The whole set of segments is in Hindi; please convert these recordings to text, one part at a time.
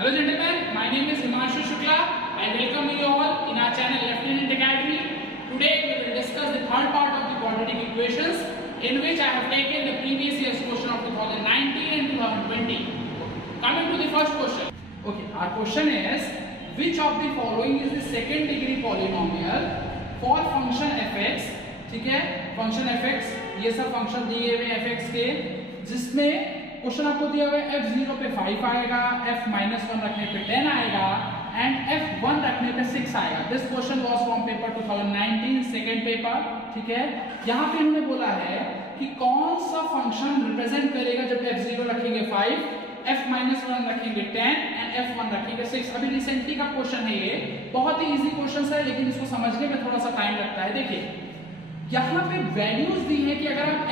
Hello gentlemen, my name is Himanshu Shukla. I welcome you all in our channel Lieutenant Academy. Today we will discuss the third part of the quadratic equations, in which I have taken the previous year's question of 2019 and 2020. Coming to the first question. Okay, our question is, which of the following is the second degree polynomial for function fx? ठीक है, फंक्शन fx, ये सब फंक्शन दिए हुए fx के, जिसमें क्वेश्चन आपको दिया हुआ है f0 पे 5 आएगा, f-1 रखने पे 10 आएगा एंड f1 रखने पे 6 आएगा. This question was from paper 2019 second paper. ठीक है, यहाँ पे हमने बोला है कि कौन सा फंक्शन रिप्रेजेंट करेगा जब f0 रखेंगे 5, f-1 रखेंगे 10 एंड f1 रखेंगे 6. अभी रिसेंटली का क्वेश्चन है, ये बहुत ही इजी क्वेश्चन है, लेकिन इसको समझने में थोड़ा सा टाइम लगता है. देखिए यहाँ पे वैल्यूज दी है कि अगर आप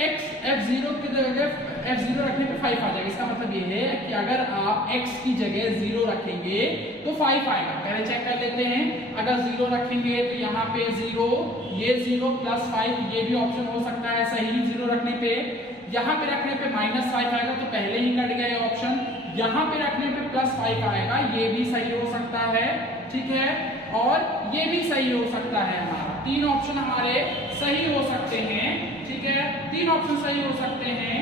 f0 की जगह f0 रखने पे 5 आ जाएगा. इसका मतलब ये है कि अगर आप x की जगह 0 रखेंगे तो 5 आएगा. पहले चेक कर लेते हैं. अगर 0 रखेंगे तो यहाँ पे 0, ये 0 प्लस 5, ये भी ऑप्शन हो सकता है सही 0 रखने पे. यहाँ पे रखने पे -5 आएगा तो पहले ही कट गया ये ऑप्शन. यहाँ पे रखने पे +5 आएगा, ये भी सही हो सकता है. ठीक है, और ये भी सही हो सकता है. हमारा तीन ऑप्शन हमारे सही हो सकते हैं. ठीक है, तीन ऑप्शन सही हो सकते हैं.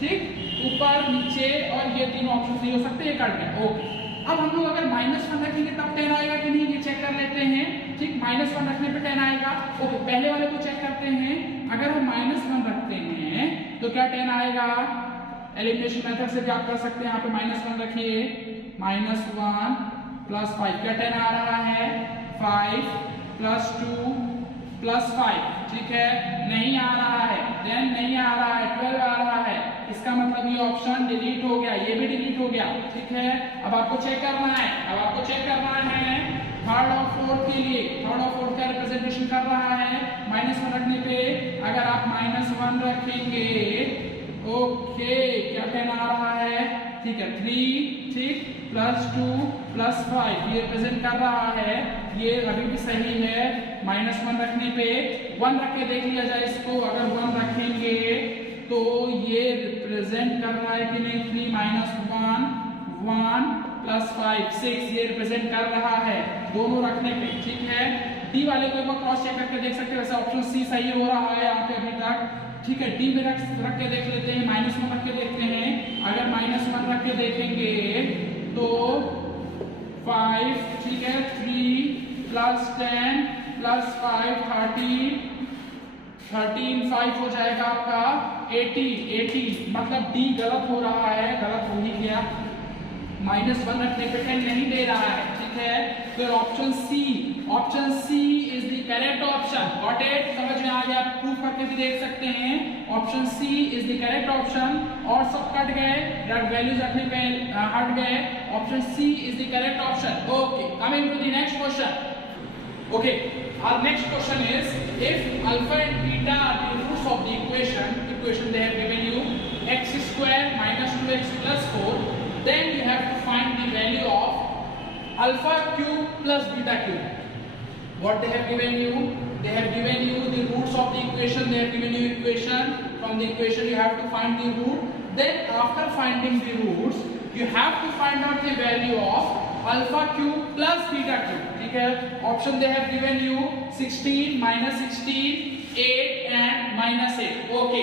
ठीक, ऊपर नीचे और ये तीन ऑप्शन सही हो सकते हैं. ये कट गया. ओके, अब हम लोग अगर -1 रखेंगे तब 10 आएगा कि नहीं, ये चेक कर लेते हैं. ठीक, -1 रखने पे 10 आएगा. ओके, पहले वाले को चेक करते हैं. अगर हम -1 रखते हैं तो क्या 10 आएगा? एलिमिनेशन मेथड से भी आप कर सकते हैं. यहाँ पे -1 रखिए, -1 + 5, क्या 10 आ रहा है? 5 + 2 + 5. ठीक है, नहीं आ रहा है, 10 नहीं आ रहा है, 12 आ रहा है. इसका मतलब ये ऑप्शन डिलीट हो गया, ये भी डिलीट हो गया. ठीक है, अब आपको चेक करना है. थर्ड और फोर्थ के लिए, थर्ड और फोर्थ का रिप्रेजेंटेशन कर रहा है. -1 रखने पे अगर आप -1 रखेंगे, ओके, क्या 10 आ रहा है? ठीक है, 3, ठीक, +2 + 5, ये रिप्रेजेंट कर रहा है. ये अभी भी सही है. -1 रखने पे 1 रख के देख लिया जाए इसको. अगर 1 रखेंगे तो ये रिप्रेजेंट कर रहा है कि नहीं? 3 - 1 1 + 5 6, ये रिप्रेजेंट कर रहा है दोनों रखने पे. ठीक है, डी वाले को एक बार क्रॉस चेक करके देख सकते हैं. वैसे ऑप्शन सी सही हो रहा है यहाँ पे अभी तक. ठीक है, डी में रख के देख लेते हैं. -1 रख के देखते हैं. अगर -1 रख के देखेंगे तो 5, ठीक है, 3 + 10 + 5 13 5 हो जाएगा आपका 80. मतलब डी गलत हो रहा है, गलत हो ही गया. -1 रखने पे 10 नहीं दे रहा है. ठीक है, फिर option C is the correct option. Got it? समझ में आ गया? आप प्रूफ करके भी देख सकते हैं. Option C is the correct option. और सब कट गए, वैल्यूज रखने पे हट गए. Option C is the correct option. Okay, coming to the next question. Okay, our next question is, if alpha and beta are the roots of the equation they have given you x square minus 2x plus 4, then you have to find the value of alpha cube plus beta cube. What they have given you? They have given you the roots of the equation. They have given you equation. From the equation you have to find the root. Then after finding the roots, you have to find out the value of alpha cube plus beta cube. ठीक है, option they have given you 16, -16, 8 and -8. Okay,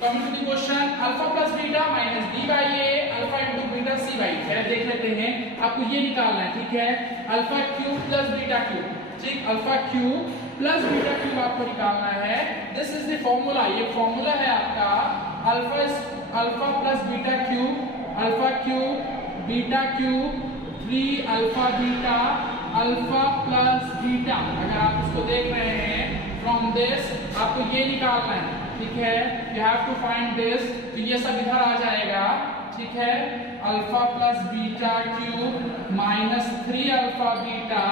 coming to the question, alpha plus beta -b/a, alpha into beta c/a. पहले देख लेते हैं, आपको ये निकालना है. ठीक है, alpha cube plus beta cube. ठीक, alpha cube plus beta cube आपको निकालना है. This is the formula. ये फॉर्मूला है आपका alpha plus beta cube, alpha cube beta cube 3 alpha beta alpha plus beta. अगर आप इसको देख रहे हैं फ्रॉम दिस, आपको ये निकालना है. ठीक है, you have to find this. तो ये सब इधर आ जाएगा. ठीक है, alpha plus beta cube -3 alpha beta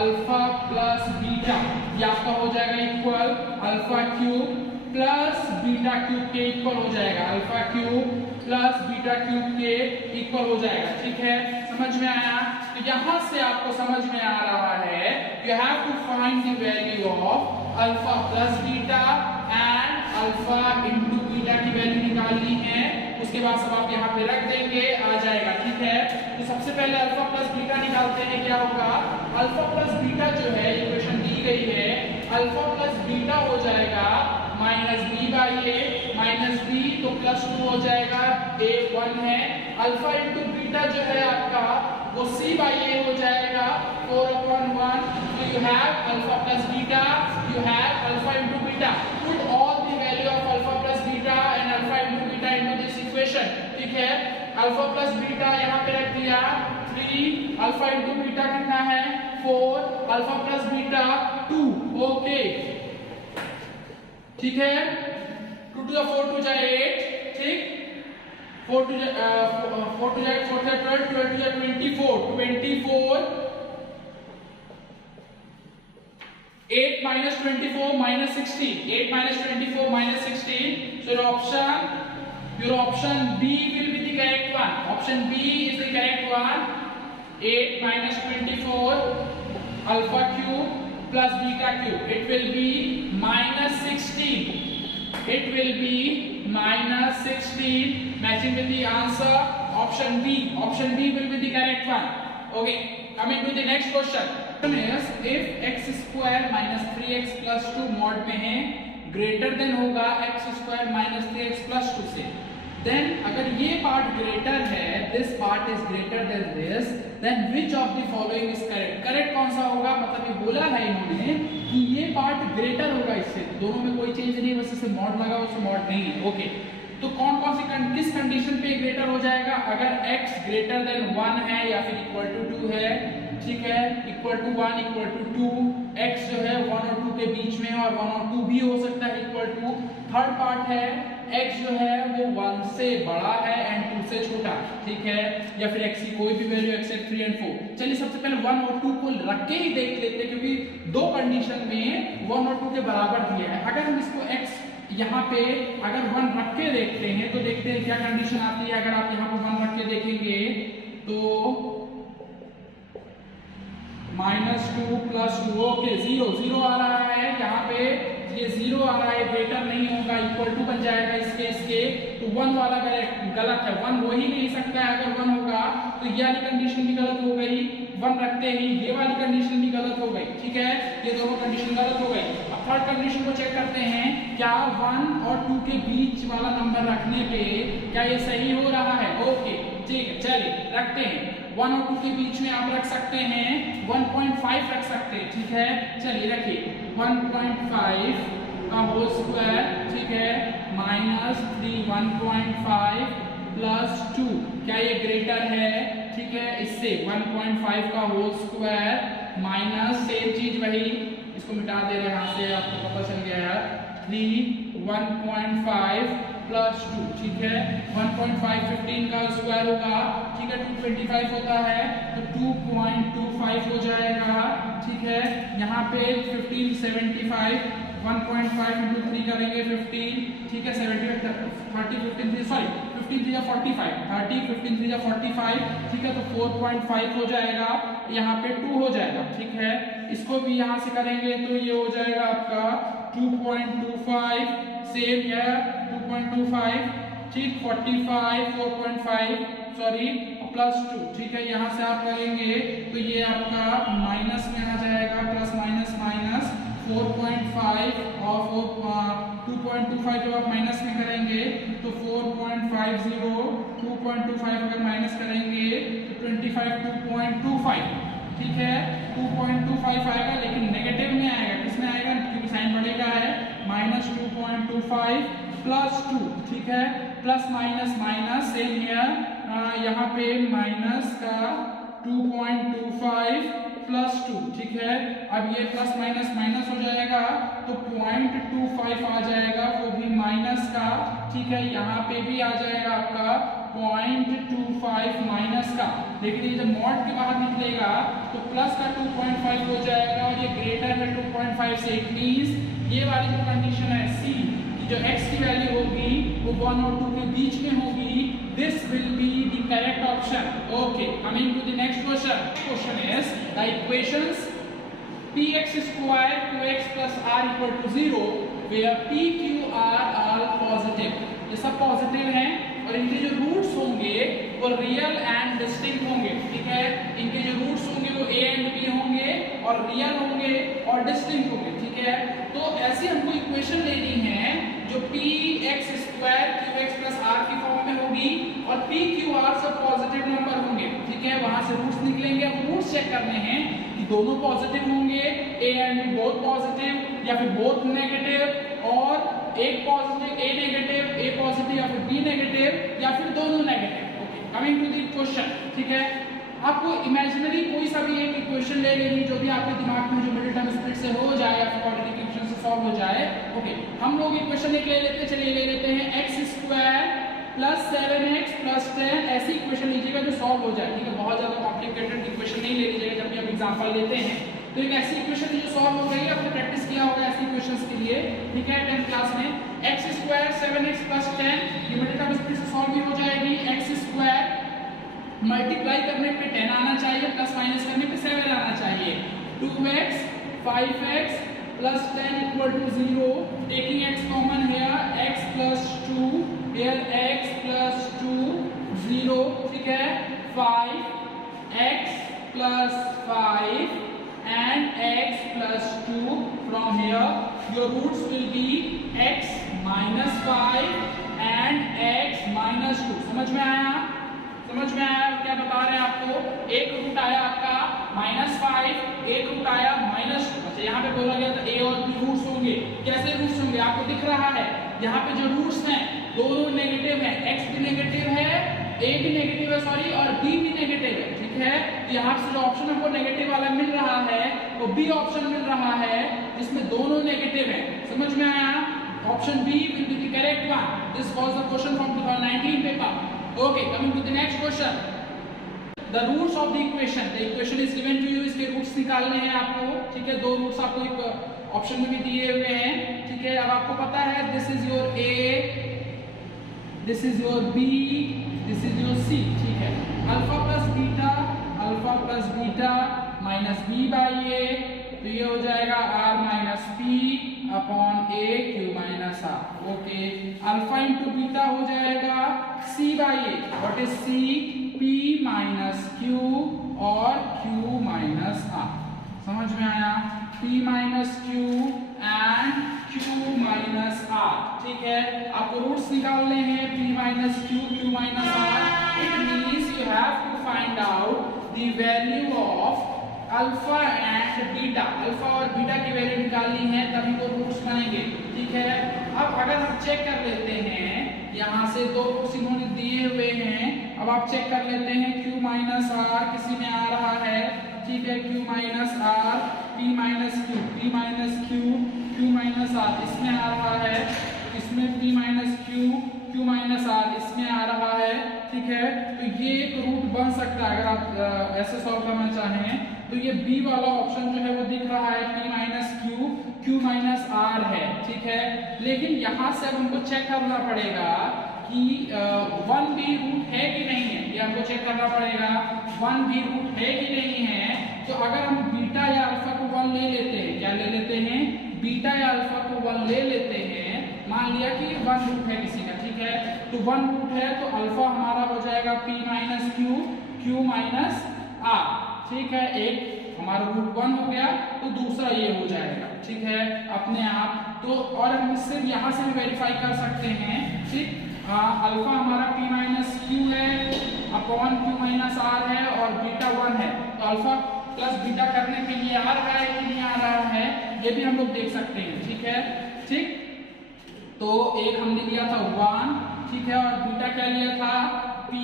alpha plus beta, ये आपका हो जाएगा equal alpha cube plus beta cube के इक्वल हो जाएगा. Alpha cube plus beta cube के इक्वल हो जाएगा. ठीक है, समझ में आया? तो यहां से आपको समझ में आ रहा है, you have to find the value of alpha plus beta and alpha into beta की वैल्यू निकालनी है. उसके बात सब आप यहाँ पे रख देंगे, आ जाएगा। ठीक है, तो सबसे पहले अल्फा प्लस बीटा निकालते हैं। क्या होगा, अल्फा प्लस बीटा जो है इक्वेशन दी गई है, अल्फा प्लस बीटा हो जाएगा minus B by A minus B, तो प्लस 2 हो जाएगा, ए 1 है। अल्फा इंटू बीटा जो है आपका वो सी बाई ए हो जाएगा 4/1। तो you have alpha plus beta, you have alpha into beta. Put all the value of alpha plus beta and alpha into beta into this equation. ठीक है, अल्फा प्लस बीटा यहाँ पे रख दिया 3, अल्फा इंटू बीटा कितना है 4, अल्फा प्लस बीटा 2। ओके, ठीक है, 2 to the 4 to the 8, ठीक, 4 to the 4 to the 4 to the 12, 12 to the 24, 24, 8 minus 24 minus 16, 8 minus 24 minus 16. So your option B will be the correct one. Option B is the correct one. 8 minus 24 alpha cube plus beta cube. It will be minus 16. It will be minus 16, matching with the answer option B. Option B will be the correct one. Okay, coming to the next question. Is if x square minus 3x plus 2 mod में है, ग्रेटर देन होगा x square minus 3x plus 2 से, then अगर ये पार्ट ग्रेटर है, this part is greater than this, then which of the following is correct? Correct कौन सा होगा, मतलब ये बोला है इन्होंने कि ये पार्ट ग्रेटर होगा इससे, दोनों में कोई चेंज नहीं, बस इसे मॉड लगा उसे मॉड नहीं है। ओके, तो कौन कौन सी किस कंडीशन पे ग्रेटर हो जाएगा, अगर x ग्रेटर देन 1 है या फिर इक्वल टू 2 है, ठीक है, equal to 1 equal to 2, x जो है 1 और 2 के बीच में और 1 और 2 भी हो सकता है इक्वल टू। थर्ड पार्ट है x जो है वो 1 से बड़ा है एंड 2 से छोटा, ठीक है, या फिर x की कोई भी वैल्यू एक्सेप्ट 3 एंड 4। चलिए सबसे पहले 1 और 2 को रख के ही देख लेते हैं, क्योंकि दो कंडीशन में 1 और 2 के बराबर दिया है। अगर हम इसको x यहाँ पे अगर 1 रख के देखते हैं तो देखते हैं क्या कंडीशन आती है। अगर आप यहाँ पे 1 रख के देखेंगे तो -2 + 2, ओके, 0 0 आ रहा है, यहाँ पे ये 0 आ रहा है, ग्रेटर नहीं होगा, इक्वल टू बन जाएगा इसके, तो 1 वाला गलत है, 1 हो ही नहीं सकता है। अगर 1 होगा तो ये वाली कंडीशन भी गलत हो गई, 1 रखते ही ये वाली कंडीशन भी गलत हो गई, ठीक है, ये दोनों कंडीशन गलत हो गई। अब थर्ड कंडीशन को चेक करते हैं, क्या 1 और 2 के बीच वाला नंबर रखने पे क्या ये सही हो रहा है। ओके, ठीक है, चलिए रखते हैं, 1 और 2 के बीच में आप रख सकते हैं 1.5 रख सकते हैं, ठीक है, चलिए रखिए 1.5 का होल स्क्वायर, ठीक है, -3 1.5 + 2, क्या ये ग्रेटर है, ठीक है, इससे 1.5 का होल स्क्वायर माइनस सेम चीज वही, इसको मिटा दे रहे हैं यहाँ से, आपको पता चल गया है, 3 1.5 + 2, ठीक है, 1.5 15 का स्क्वायर होगा, ठीक है, 225 होता है तो 2.25 हो जाएगा, ठीक है, यहाँ पे 15 75, 1.5 × 3 करेंगे 15, ठीक है, 70 30 15 सॉरी 15 3 45, 30 15 3 45, ठीक है, तो 4.5 हो जाएगा, यहाँ पे 2 हो जाएगा, ठीक है, इसको भी यहाँ से करेंगे तो ये हो जाएगा आपका 2.25, सेम या 2.25, ठीक, 45 4.5 सॉरी +2, ठीक है, यहाँ से आप करेंगे तो ये आपका माइनस में आ जाएगा, प्लस माइनस माइनस 4.5 और 2.25 जब आप माइनस में करेंगे तो 4.50, 2.25 अगर माइनस करेंगे तो 25 2.25, ठीक है, 2.25 आएगा, लेकिन नेगेटिव में आएगा, किसमें आएगा, क्योंकि साइन बढ़ेगा है, -2.25 + 2, ठीक है, plus minus minus same here, यहाँ पे माइनस का 2.25 + 2, ठीक है, अब ये प्लस माइनस माइनस हो जाएगा तो 0.25 आ जाएगा, वो भी माइनस का, ठीक है, यहाँ पे भी आ जाएगा आपका 0.25 माइनस का, लेकिन ये जब मॉड के बाहर निकलेगा तो प्लस का 2.5 हो जाएगा और ये ग्रेटर है 2.5 से, इट मींस ये वाली जो कंडीशन है सी कि जो x की वैल्यू होगी वो 1 और 2 के बीच में होगी, this will be the correct option. Okay, coming to the next question. Question is the equations px square 2x plus r = 0 where p q r all positive, ये सब पॉजिटिव हैं और और इनके जो रूट्स होंगे वो रियल एंड डिस्टिंक्ट होंगे, ठीक है। इनके जो रूट्स होंगे वो a एंड b होंगे और रियल होंगे और डिस्टिंक्ट होंगे, ठीक है। तो ऐसी हमको इक्वेशन लेनी है जो px square qx plus r की फॉर्म में होगी और p q r सब पॉजिटिव नंबर होंगे, ठीक है। वहां से रूट्स निकलेंगे, अब रूट्स चेक करने हैं कि दोनों पॉजिटिव होंगे, a and b both positive या फिर बोथ नेगेटिव, और एक positive a negative, a positive या फिर b नेगेटिव या फिर दोनों negative. Okay, coming to the question, ठीक है। आपको इमेजिनरी कोई सा भी एक इक्वेशन ले लेनी जो भी आपके दिमाग में जो मिडिल टर्म स्प्लिट से हो जाए या फिर क्वाड्रेटिक इक्वेशन से सॉल्व हो जाए। ओके, हम लोग इक्वेशन एक ले लेते हैं, चलिए ले लेते हैं x square plus 7x plus 10, ऐसी इक्वेशन लीजिएगा जो सॉल्व हो जाए, ठीक है। बहुत ज्यादा कॉम्प्लिकेटेड इक्वेशन नहीं ले लीजिएगा जब भी हम एग्जांपल लेते हैं। तो एक ऐसी इक्वेशन जो सॉल्व हो गई, आपने प्रैक्टिस किया होगा ऐसी इक्वेशंस के लिए, ठीक है, 10th क्लास में। x स्क्वायर 7x प्लस 10 ये मिडिल टर्म स्प्लिट से सॉल्व भी हो जाएगी। x स्क्वायर मल्टीप्लाई करने पे 10 आना चाहिए, प्लस माइनस करने पे 7 आना चाहिए। 2x 5x plus 10 equal to 0, taking x common here, x plus 2 here x plus 2 0, ठीक है। 5x plus 5 and x plus 2 from here your roots will be x minus 5 and x minus 2। समझ में आया? समझ में आया? क्या बता रहे हैं आपको, एक रूट आया आपका -5, एक रूट आया -2। अच्छा, यहाँ पे बोला गया था a और b रूट्स होंगे, कैसे रूट्स होंगे आपको दिख रहा है, यहाँ पे जो रूट्स हैं दोनों नेगेटिव हैं, x भी नेगेटिव है, a भी नेगेटिव है सॉरी, और b भी नेगेटिव है, ठीक है। तो यहाँ से जो ऑप्शन हमको नेगेटिव वाला मिल रहा है वो b ऑप्शन मिल रहा है जिसमें दोनों नेगेटिव है। समझ में आया? Option B will be the correct one. This was the question from 2019 paper. Okay, coming to the next question, the roots of the equation. The equation is given to you, इसके रूट्स निकालने हैं आपको, ठीक है। दो रूट्स आपको एक ऑप्शन में भी दिए हुए हैं, ठीक है। अब आपको पता है this is your a, this is your b, this is your c, ठीक है। Alpha plus beta minus b by a, तो ये हो जाएगा r minus p upon a q minus r। Okay, alpha into beta हो जाएगा c by a, what is c, p minus q और q माइनस r। समझ में आया? p minus q and q minus r, ठीक है। आपको रूट्स निकालने हैं p minus q, q minus r। It means you have to find out the value of alpha and beta. Alpha और बीटा की वैल्यू निकालनी है तभी वो रूट्स बनेंगे, ठीक है। अब अगर हम चेक कर लेते हैं, यहाँ से दो रूट्स इन्होंने दिए हुए हैं, अब आप चेक कर लेते हैं q माइनस r किसी में आ रहा है, ठीक है। q minus r, p minus q, p minus q, q minus r इसमें आ रहा है, इसमें p minus q, q minus r इसमें आ रहा है, ठीक है। तो ये एक रूट बन सकता है अगर आप ऐसे सॉल्व करना चाहें। तो ये b वाला ऑप्शन जो है वो दिख रहा है p minus q, q minus r है, ठीक है। लेकिन यहाँ से अब हमको चेक करना पड़ेगा कि 1b रूट है कि नहीं है, ये हमको चेक करना पड़ेगा 1b रूट है कि नहीं है। तो अगर हम बीटा या अल्फा को 1 ले लेते हैं, क्या ले लेते हैं, बीटा या अल्फा को 1 ले लेते हैं, मान लिया कि 1 रूट है किसी का, ठीक है। तो 1 रूट है तो अल्फा हमारा हो जाएगा p minus q, q minus r, ठीक है। एक हमारा रूट 1 हो गया तो दूसरा ये हो जाएगा, ठीक है, अपने आप। तो और हम इससे यहाँ से भी वेरीफाई कर सकते हैं, ठीक। अल्फा हमारा p माइनस q है अपॉन q माइनस r है और बीटा 1 है, तो अल्फा प्लस बीटा करने के लिए आ रहा है कि नहीं आ रहा है ये भी हम लोग देख सकते हैं, ठीक है, ठीक। तो एक हमने लिया था 1, ठीक है, और बीटा क्या लिया था p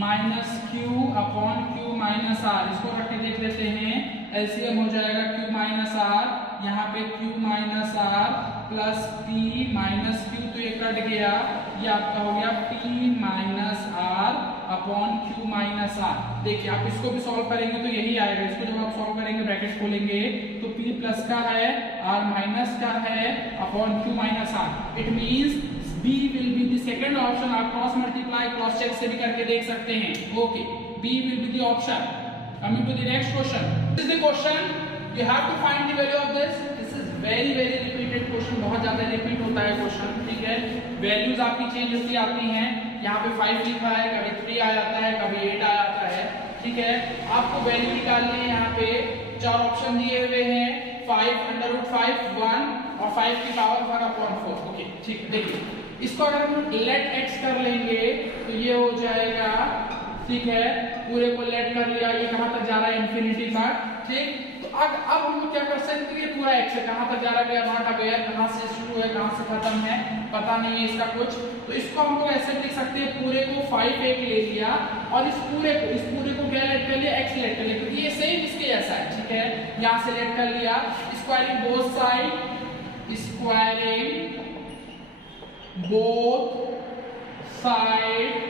minus q upon q minus r। इसको रख के देख लेते हैं, एलसीएम हो जाएगा q माइनस r, यहाँ पे q minus r plus p minus q, तो ये कट गया, ये आपका हो गया p minus r upon q minus r। देखिए आप इसको भी सॉल्व करेंगे तो यही आएगा, इसको जब आप सॉल्व करेंगे ब्रैकेट खोलेंगे तो p प्लस का है, r माइनस का है upon q minus r। It means B will be the second option। आप क्रॉस मल्टीप्लाई क्रॉस चेक से भी करके देख सकते हैं। Okay, B will be the option। Coming to the next question, this is the question, you have to find the value of this। This is very repeated question। Question बहुत ज्यादा रिपीट होता है क्वेश्चन, ठीक है। वैल्यूज आपकी चेंज होती आती हैं, यहाँ पे 5 लिखा है, कभी 3 आ जाता है, कभी 8 आ जाता है, ठीक है। आपको वैल्यू निकालनी है, यहाँ पे 4 ऑप्शन दिए हुए हैं, 5 √5 1 और 5 की पावर 1/4। ओके ठीक है, देखिए इसको अगर हम लेट x कर लेंगे तो ये हो जाएगा, ठीक है। पूरे को लेट कर लिया, ये कहां तक जा रहा है, इंफिनिटी तक, ठीक। तो अब हम लोग क्या कर सकते हैं, ये पूरा x है, कहां तक जा रहा है, वी आर नॉट अवेयर, कहां से शुरू है कहां से खत्म है, पता नहीं है इसका कुछ। तो इसको हम लोग ऐसे लिख सकते हैं, पूरे को 5 एक ले लिया और इस पूरे को क्या लेट कर लिया, x लेट कर लिया, क्योंकि ये सेम इसके जैसा है, ठीक है। यहां से लेट कर लिया, squaring both side, squaring both side,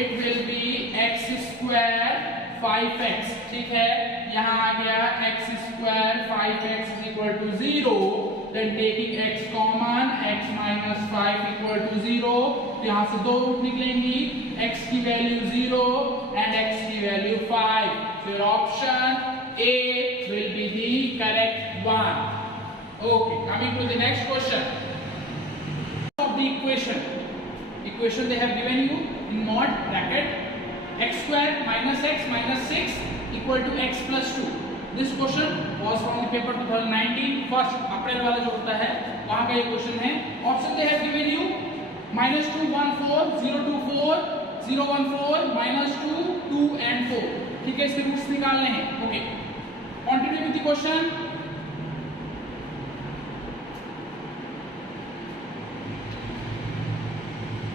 it will be x square 5x, ठीक है। यहाँ आ गया x square 5x is equal to 0, then taking x common, x minus 5 equal to 0, तो यहाँ से 2 रूट निकलेंगी, x की वैल्यू 0 and x की value 5, so your option A will be the correct one. Okay, coming to the next question. The equation they have given you in mod bracket x square minus x minus 6 equal to x plus 2. This question was from the paper 2019 first अप्रैल वाला जो होता है वहां का ये क्वेश्चन है। Option they have given you -2 1 4 0 2 4 0 1 4 -2 2 and 4, ठीक है। इसके रूट्स निकालने हैं। Okay, continue with the question.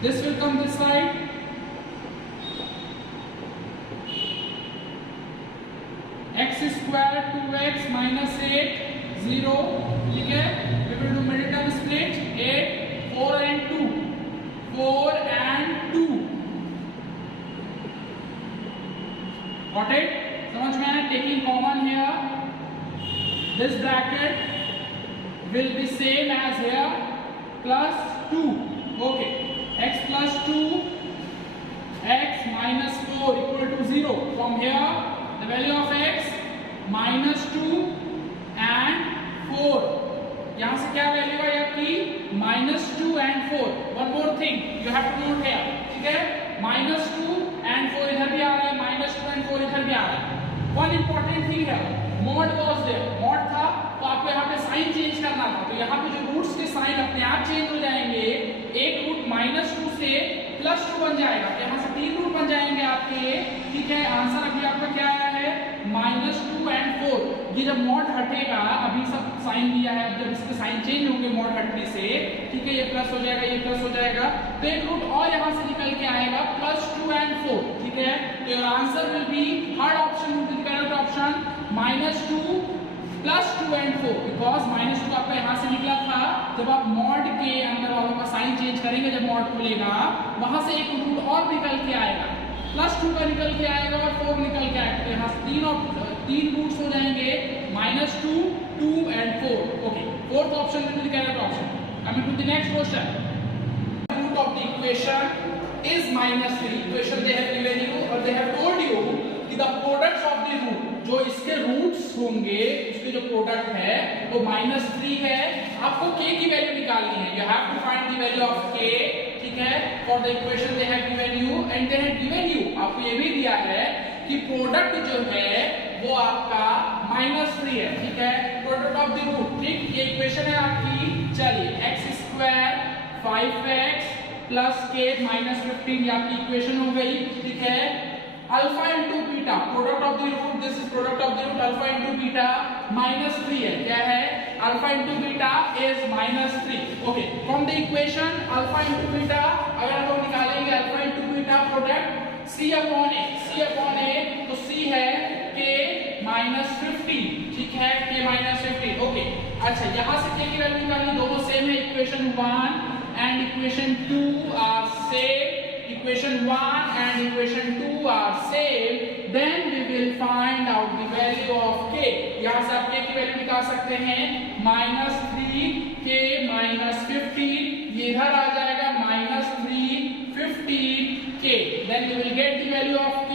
This will come this side, x square 2x minus 8 0, ठीक है। We will do middle term split, 8 4 and 2 4 and 2, got it? समझ में आया? Taking common here, this bracket will be same as here plus 2, okay। x plus 2 x minus 4 equal to 0. From here the value of x -2 and 4, यहाँ से क्या वैल्यू है आपकी, -2 and 4। one more thing you have to note here, ठीक है। -2 and 4 इधर भी आ रहा है, -2 and 4 इधर भी आ रहा है। one important thing है, mod was there, mod था तो आपको यहाँ पे साइन चेंज करना था, तो यहाँ पे जो रूट्स के साइन अपने आप चेंज हो जाएंगे, एक रूट -2 से +2 बन जाएगा, तो यहाँ से 3 रूट बन जाएंगे आपके, ठीक है। आंसर अभी आपका क्या आया है, -2 and 4। ये जब मॉड हटेगा, अभी सब साइन दिया है, जब इसके साइन चेंज होंगे मॉड हटने से, ठीक है, ये प्लस हो जाएगा, ये प्लस हो जाएगा, तो एक रूट और यहाँ से निकल के आएगा +2 and 4, ठीक है। तो your answer will be third option will B correct option, -2 +2 and 4, because -2 आपका यहाँ से निकला था, जब आप मॉड के अंदर वालों का साइन चेंज करेंगे, जब मॉड खुलेगा वहां से एक रूट और निकल के आएगा, +2 का निकल के आएगा और 4 निकल के आएगा, तो यहाँ से 3 रूट्स हो जाएंगे, -2 2 and 4। Okay, fourth option will be the correct option. Coming to the next question, root of the equation is -3। Equation they have given you और दे हैव टोल्ड यू कि the products of the root, जो इसके रूट्स होंगे उसके जो प्रोडक्ट है वो -3 है। आपको k की वैल्यू निकालनी है, you have to find the value of k, ठीक है। For the equation they have given you and they have given you, आपको ये भी दिया है कि प्रोडक्ट जो है वो आपका -3 है, ठीक है। प्रोडक्ट ऑफ द रूट, ठीक, ये इक्वेशन है आपकी। चलिए x square 5x plus k -15 ये आपकी इक्वेशन हो गई, ठीक है। Alpha into beta, product of the root, this is product of the root, alpha into beta -3 है, क्या है, alpha into beta is -3। Okay, from the equation alpha into beta अगर हम लोग निकालेंगे alpha into beta product c upon a, तो c है k -15, ठीक है, k -15। ओके, अच्छा यहाँ से k की वैल्यू निकालनी, दोनों सेम है, equation 1 and equation 2 are same, equation 1 and equation 2 are same, then we will find out the value of k। यहाँ से आप k की वैल्यू निकाल सकते हैं, -3 k -15, ये इधर आ जाएगा -3 15 k, then you will get the value of k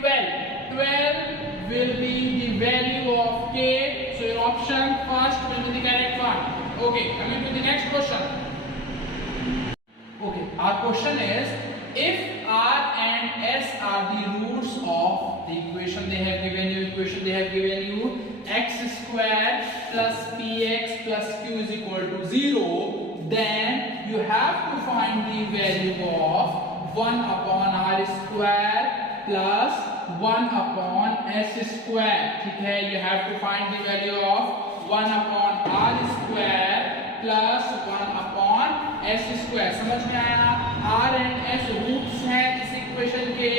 12 will be the value of k, so your option first will be the correct one। Okay, coming to the next question. Okay, our question is, if R and S are the roots of the equation they have given you, x square plus px plus q is equal to 0, then you have to find the value of 1 upon r square plus 1 upon s square. ठीक है, you have to find the value of 1 upon r square plus 1 upon s square. समझ में आया? r and s रूट्स हैं इस इक्वेशन के,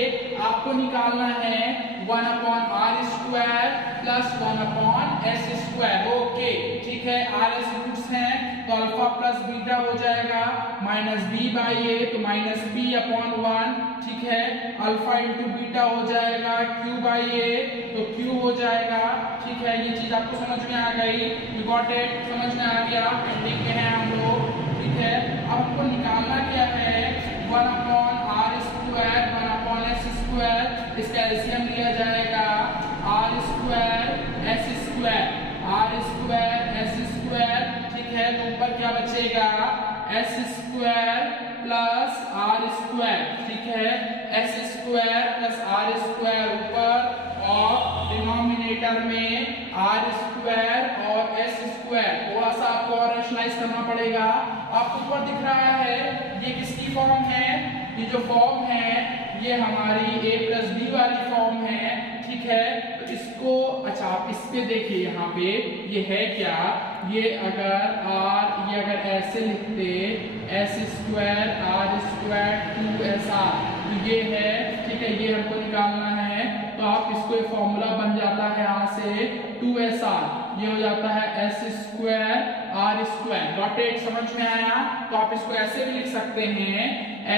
आपको निकालना है 1 upon r square plus 1 upon s square. Okay, ठीक है, r s रूट्स हैं तो अल्फा प्लस बीटा हो जाएगा माइनस b बाई a, तो माइनस b अपॉन 1. ठीक है, अल्फा इंटू बीटा हो जाएगा q बाई a, तो q हो जाएगा. ठीक है, ये चीज आपको समझ में आ गई? You got it? समझ में आ गया? एंडिंग में है हम लोग. ठीक है, अब हमको निकालना क्या है? 1 upon r square 1 upon s square, इसका एलसीएम लिया जाएगा r square s square, r square s square. ठीक है, तो ऊपर क्या बचेगा? s square plus r square. ठीक है, s square plus r square ऊपर और डिनोमिनेटर में r स्क्वायर और s स्क्वायर. थोड़ा सा आपको और रैशनलाइज करना पड़ेगा. आपको ऊपर दिख रहा है ये किसकी फॉर्म है? ये जो फॉर्म है ये हमारी a प्लस b वाली फॉर्म है. ठीक है, तो इसको अच्छा आप इस पे देखिए, यहाँ पे ये है क्या? ये अगर ऐसे लिखते s square r square 2sr, तो ये है. ठीक है, ये हमको निकालना है, तो आप इसको एक फॉर्मूला बन जाता है यहाँ से 2sr, ये हो जाता है s square r square. Got it? समझ में आया? तो आप इसको ऐसे भी लिख सकते हैं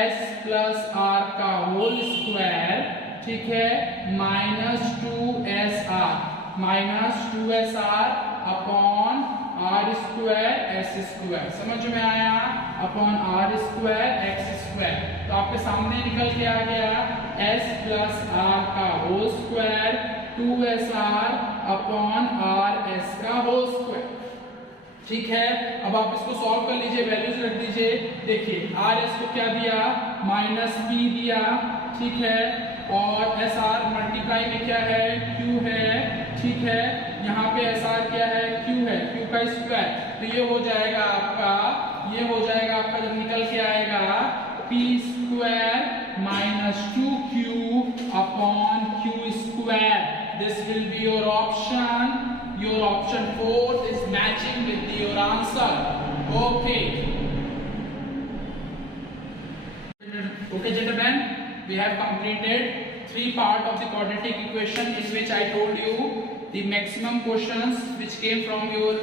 s प्लस r का होल स्क्वायर. ठीक है, minus 2sr upon r square s square. समझ में आया? Upon r square x square. तो आपके सामने निकल के आ गया s प्लस r का whole square 2sr upon r s का होल स्क्वायर. ठीक है, अब आप इसको सॉल्व कर लीजिए, वैल्यूज रख दीजिए. देखिए r s को क्या दिया? माइनस p दिया. ठीक है, और एस आर मल्टीप्लाई में क्या है? q है. ठीक है, यहाँ पे एस आर क्या है? q है, q का स्क्वायर. तो ये हो जाएगा आपका जब निकल के आएगा p square minus 2q upon q square. This will be your option. Your option 4 is matching with your answer. Okay. Okay, gentlemen, we have completed 3 parts of the quadratic equation in which I told you the maximum questions which came from your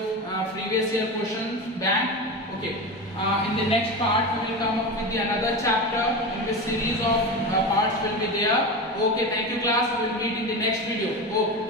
previous year question bank. Okay. In the next part, we will come up with the another chapter in which series of parts will be there. Okay, thank you class. We will meet in the next video. Okay.